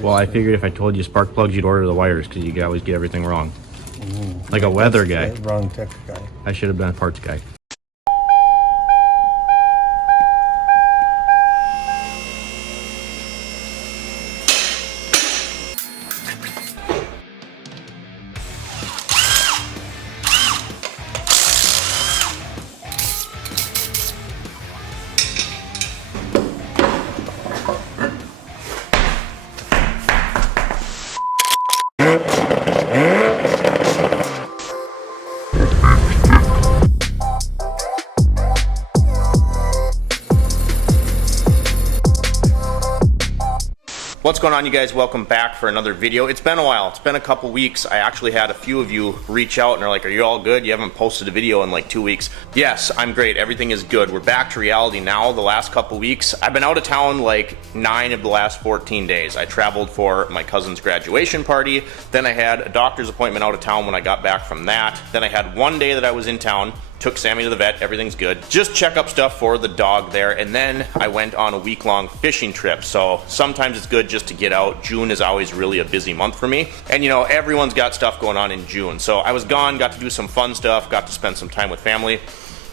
Well, I figured if I told you spark plugs, you'd order the wires because you always get everything wrong. Like a weather guy. Wrong tech guy. I should have been a parts guy. What's going on, you guys? Welcome back for another video. It's been a while. It's been a couple weeks. I actually had a few of you reach out and are like, are you all good? You haven't posted a video in like 2 weeks. Yes, I'm great. Everything is good. We're back to reality now. The last couple weeks, I've been out of town like 9 of the last 14 days. I traveled for my cousin's graduation party. Then I had a doctor's appointment out of town when I got back from that. Then I had one day that I was in town. Took Sammy to the vet, everything's good. Just check up stuff for the dog there, and then I went on a week-long fishing trip. So sometimes it's good just to get out. June is always really a busy month for me. And you know, everyone's got stuff going on in June. So I was gone, got to do some fun stuff, got to spend some time with family.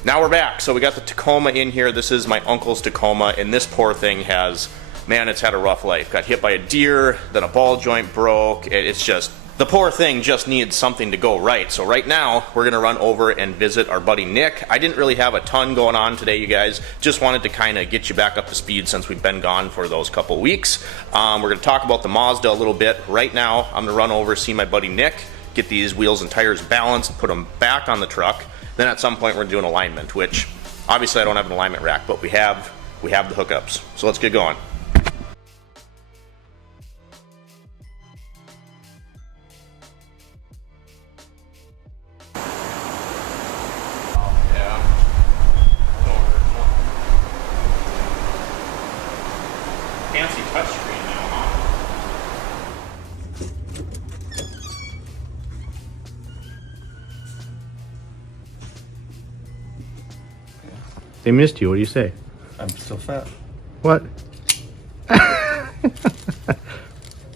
Now we're back. So we got the Tacoma in here. This is my uncle's Tacoma, and this poor thing has, man, it's had a rough life. Got hit by a deer, then a ball joint broke. It's just, the poor thing just needs something to go right. So right now, we're gonna run over and visit our buddy Nick. I didn't really have a ton going on today, you guys. Just wanted to kind of get you back up to speed since we've been gone for those couple weeks. We're gonna talk about the Mazda a little bit. Right now, I'm gonna run over, see my buddy Nick, get these wheels and tires balanced, put them back on the truck. Then at some point, we're gonna do an alignment, which obviously I don't have an alignment rack, but we have the hookups. So let's get going. Fancy touchscreen now, huh? They missed you. What do you say? I'm still fat. What?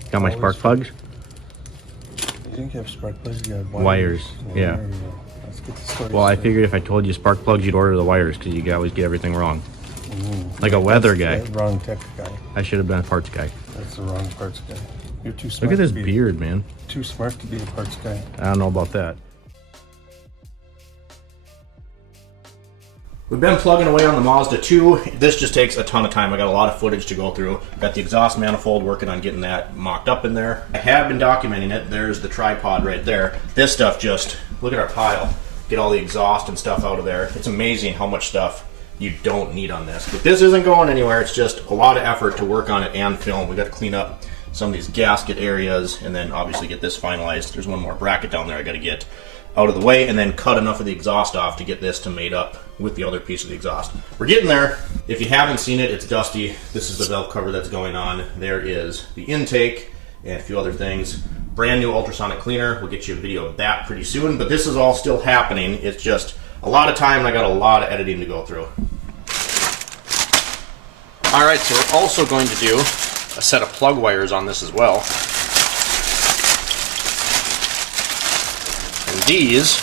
Got my spark plugs? You think you have spark plugs? You have Wires, yeah. There you go. Let's get the story Well, I straight. figured if I told you spark plugs, you'd order the wires because you always get everything wrong. Like a weather guy. Wrong tech guy. I should have been a parts guy. That's the wrong parts guy. You're too smart. Look at this to be, beard, man. Too smart to be a parts guy. I don't know about that. We've been plugging away on the Mazda 2. This just takes a ton of time. I got a lot of footage to go through. Got the exhaust manifold, working on getting that mocked up in there. I have been documenting it. There's the tripod right there. This stuff just, look at our pile. Get all the exhaust and stuff out of there. It's amazing how much stuff you don't need on this. But this isn't going anywhere. It's just a lot of effort to work on it and film. We got to clean up some of these gasket areas and then obviously get this finalized. There's one more bracket down there I got to get out of the way and then cut enough of the exhaust off to get this to mate up with the other piece of the exhaust. We're getting there. If you haven't seen it, it's dusty. This is the valve cover that's going on. There is the intake and a few other things. Brand new ultrasonic cleaner. We'll get you a video of that pretty soon, but this is all still happening. It's just a lot of time and I got a lot of editing to go through. All right, so we're also going to do a set of plug wires on this as well. And these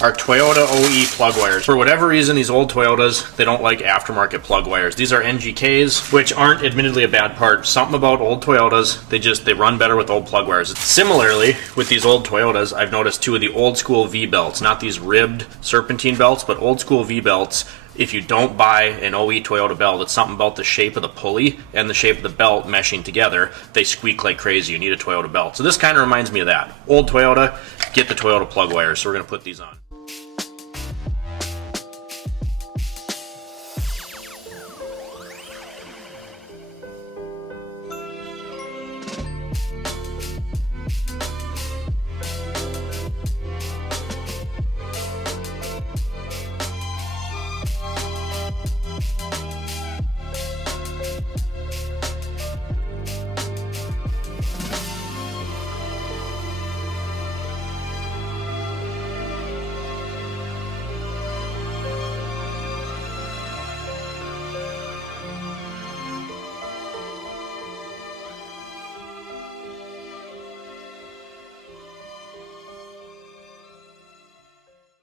are Toyota OE plug wires. For whatever reason, these old Toyotas, they don't like aftermarket plug wires. These are NGKs, which aren't admittedly a bad part. Something about old Toyotas, they run better with old plug wires. Similarly, with these old Toyotas, I've noticed two of the old school V-belts, not these ribbed serpentine belts, but old school V-belts. If you don't buy an OE Toyota belt, it's something about the shape of the pulley and the shape of the belt meshing together. They squeak like crazy. You need a Toyota belt. So this kind of reminds me of that. Old Toyota, get the Toyota plug wires. So we're going to put these on.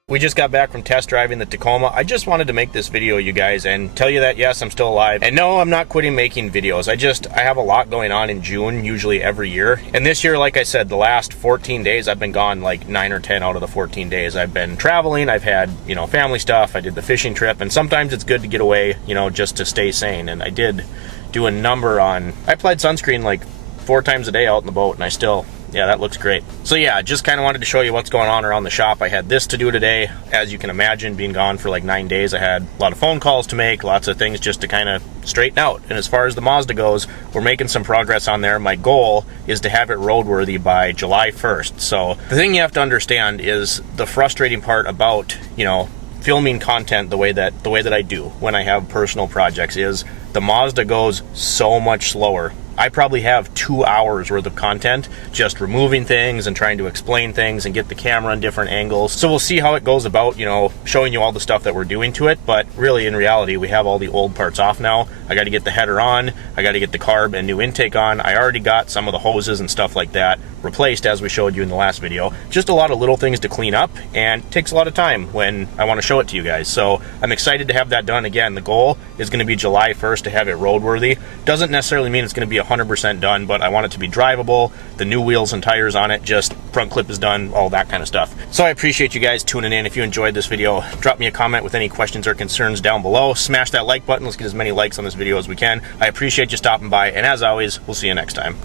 We just got back from test driving the Tacoma. I just wanted to make this video, you guys, and tell you that yes, I'm still alive. And no, I'm not quitting making videos. I have a lot going on in June, usually every year. And this year, like I said, the last 14 days, I've been gone like 9 or 10 out of the 14 days. I've been traveling, I've had, you know, family stuff, I did the fishing trip, and sometimes it's good to get away, you know, just to stay sane. And I did do a number on, I applied sunscreen like 4 times a day out in the boat, and I still, yeah, that looks great. So yeah, just kind of wanted to show you what's going on around the shop. I had this to do today. As you can imagine, being gone for like 9 days, I had a lot of phone calls to make, lots of things just to kind of straighten out. And as far as the Mazda goes, we're making some progress on there. My goal is to have it roadworthy by July 1st. So the thing you have to understand is the frustrating part about, you know, filming content the way that I do when I have personal projects is the Mazda goes so much slower. I probably have 2 hours worth of content just removing things and trying to explain things and get the camera in different angles. So we'll see how it goes about, you know, showing you all the stuff that we're doing to it. But really, in reality, we have all the old parts off now. I got to get the header on. I got to get the carb and new intake on. I already got some of the hoses and stuff like that replaced, as we showed you in the last video. Just a lot of little things to clean up, and it takes a lot of time when I want to show it to you guys. So I'm excited to have that done. Again, the goal is going to be July 1st to have it roadworthy. Doesn't necessarily mean it's going to be 100% done, but I want it to be drivable, the new wheels and tires on it, just front clip is done, all that kind of stuff. So I appreciate you guys tuning in. If you enjoyed this video, drop me a comment with any questions or concerns down below. Smash that like button. Let's get as many likes on this video as we can. I appreciate you stopping by, and as always, we'll see you next time.